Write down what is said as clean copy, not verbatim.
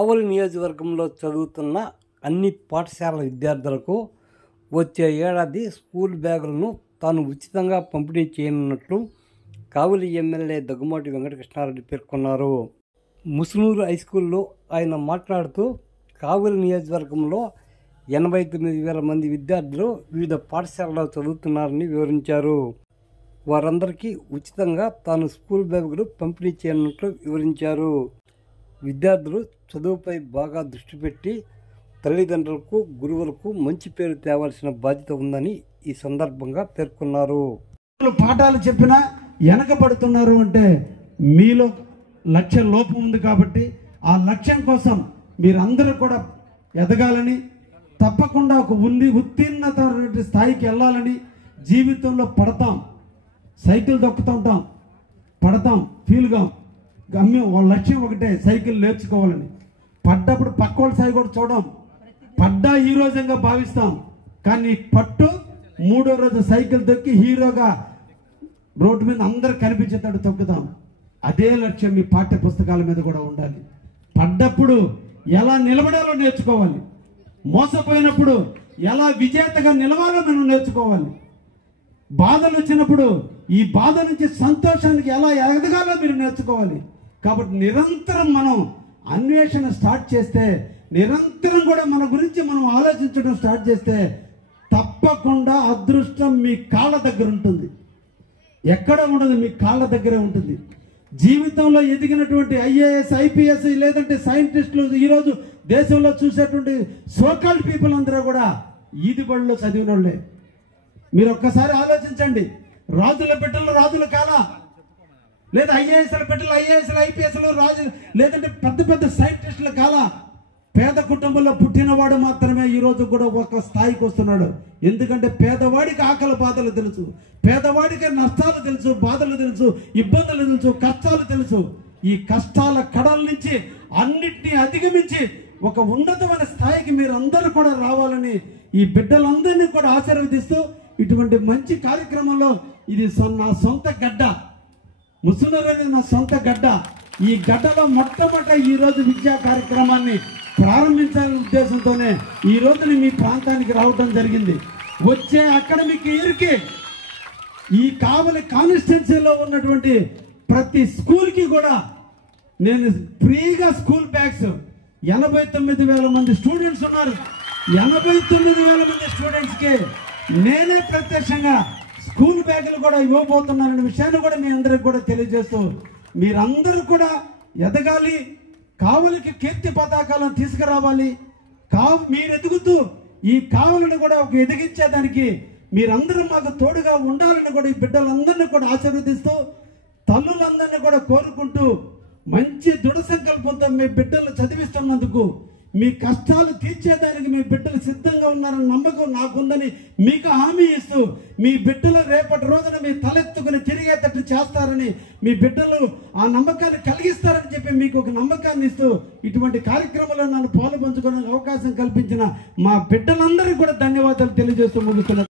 కావలి నియోజకవర్గంలో చదువుతున్న అన్ని పాఠశాలల విద్యార్థులకు వచ్చే ఏడాది స్కూల్ బ్యాగులను తాను ఉచితంగా పంపిణీ చేయనున్నట్లు కావలి ఎమ్మెల్యే దగ్గుమాటి వెంకటకృష్ణారెడ్డి పేర్కొన్నారు. ముసునూరు హైస్కూల్లో ఆయన మాట్లాడుతూ కావలి నియోజకవర్గంలో 89,000 మంది విద్యార్థులు వివిధ పాఠశాలలో చదువుతున్నారని వివరించారు. వారందరికీ ఉచితంగా తాను స్కూల్ బ్యాగులు పంపిణీ చేయనున్నట్లు వివరించారు. విద్యార్థులు చదువుపై బాగా దృష్టి పెట్టి తల్లిదండ్రులకు, గురువులకు మంచి పేరు తేవాల్సిన బాధ్యత ఉందని ఈ సందర్భంగా పేర్కొన్నారు. పాఠాలు చెప్పినా వెనకబడుతున్నారు అంటే మీలో లక్ష్య లోపం ఉంది కాబట్టి ఆ లక్ష్యం కోసం మీరందరూ కూడా ఎదగాలని, తప్పకుండా ఒక ఉత్తీర్ణత స్థాయికి వెళ్ళాలని, జీవితంలో పడతాం, సైకిల్ తొక్కుతుంటాం, పడతాం, ఫీల్గా గమ్యం వాళ్ళ లక్ష్యం ఒకటే, సైకిల్ నేర్చుకోవాలని. పడ్డప్పుడు పక్క వాళ్ళ స్థాయి కూడా చూడం, పడ్డా హీరోజంగా భావిస్తాం. కానీ పట్టు మూడో రోజు సైకిల్ తొక్కి హీరోగా రోడ్డు మీద అందరు కనిపించేటట్టు తొక్కుతాం. అదే లక్ష్యం మీ పాఠ్య పుస్తకాల మీద కూడా ఉండాలి. పడ్డప్పుడు ఎలా నిలబడాలో నేర్చుకోవాలి, మోసపోయినప్పుడు ఎలా విజేతగా నిలవాలో మనం నేర్చుకోవాలి, బాధలు వచ్చినప్పుడు ఈ బాధ నుంచి సంతోషానికి ఎలా ఎదగాలో మీరు నేర్చుకోవాలి. కాబట్టి నిరంతరం మనం అన్వేషణ స్టార్ట్ చేస్తే, నిరంతరం కూడా మన గురించి మనం ఆలోచించడం స్టార్ట్ చేస్తే తప్పకుండా అదృష్టం మీ కాళ్ళ దగ్గర ఉంటుంది. ఎక్కడ ఉండదు, మీ కాళ్ళ దగ్గరే ఉంటుంది. జీవితంలో ఎదిగినటువంటి ఐఏఎస్, ఐపీఎస్ లేదంటే సైంటిస్టులు ఈరోజు దేశంలో చూసేటువంటి సోకాల్డ్ పీపుల్ అందరూ కూడా ఈది బడిలో చదివిన వాళ్ళే. మీరు ఒక్కసారి ఆలోచించండి. రాజుల బిడ్డలు రాజుల కాల, లేదా ఐఏఎస్ల బిడ్డలు ఐఏఎస్లు, ఐపీఎస్లు రాజు, లేదంటే పెద్ద పెద్ద సైంటిస్టుల కాల. పేద కుటుంబంలో పుట్టినవాడు మాత్రమే ఈరోజు కూడా ఒక స్థాయికి వస్తున్నాడు. ఎందుకంటే పేదవాడికి ఆకలి బాధలు తెలుసు, పేదవాడికి నష్టాలు తెలుసు, బాధలు తెలుసు, ఇబ్బందులు తెలుసు, కష్టాలు తెలుసు. ఈ కష్టాల కడల నుంచి అన్నిటినీ అధిగమించి ఒక ఉన్నతమైన స్థాయికి మీరు అందరూ కూడా రావాలని ఈ బిడ్డలందరినీ కూడా ఆశీర్వదిస్తూ, ఇటువంటి మంచి కార్యక్రమంలో ఇది నా సొంత గడ్డ, ముసునూరు అనేది నా సొంత గడ్డ. ఈ గడ్డలో మొట్టమొదట ఈరోజు విద్యా కార్యక్రమాన్ని ప్రారంభించాలనే ఉద్దేశంతోనే ఈ రోజుని మీ ప్రాంతానికి రావడం జరిగింది. వచ్చే అకాడమిక్ ఇయర్కి ఈ కావలి కాన్స్టిట్యున్సీలో ఉన్నటువంటి ప్రతి స్కూల్కి కూడా నేను ఫ్రీగా స్కూల్ బ్యాగ్స్ 89,000 మంది స్టూడెంట్స్ ఉన్నారు. 89,000 మంది స్టూడెంట్స్కి నేనే ప్రత్యక్షంగా స్కూల్ బ్యాగులు కూడా ఇవ్వబోతున్నాననే విషయాన్ని కూడా మీ అందరికి కూడా తెలియజేస్తూ, మీరందరూ కూడా ఎదగాలి, కావలికి కీర్తి పతాకాలను తీసుకురావాలి. మీరు ఎదుగుతూ ఈ కావలిని కూడా ఒక ఎదిగించేదానికి మీరందరూ మాకు తోడుగా ఉండాలని కూడా ఈ బిడ్డలందరినీ కూడా ఆశీర్వదిస్తూ, తల్లులందరినీ కూడా కోరుకుంటూ, మంచి దృఢ సంకల్పంతో మీ బిడ్డలు చదివిస్తున్నందుకు, మీ కష్టాలు తీర్చేదానికి మీ బిడ్డలు సిద్ధంగా ఉన్నారని నమ్మకం నాకుందని మీకు హామీ ఇస్తూ, మీ బిడ్డలు రేపటి రోజున మీ తలెత్తుకుని తిరిగేటట్టు చేస్తారని, మీ బిడ్డలు ఆ నమ్మకాన్ని కలిగిస్తారని చెప్పి మీకు ఒక నమ్మకాన్ని ఇస్తూ, ఇటువంటి కార్యక్రమంలో నన్ను పాలు పంచుకోవడానికి అవకాశం కల్పించిన మా బిడ్డలందరికీ కూడా ధన్యవాదాలు తెలియజేస్తూ ముగిస్తున్నారు.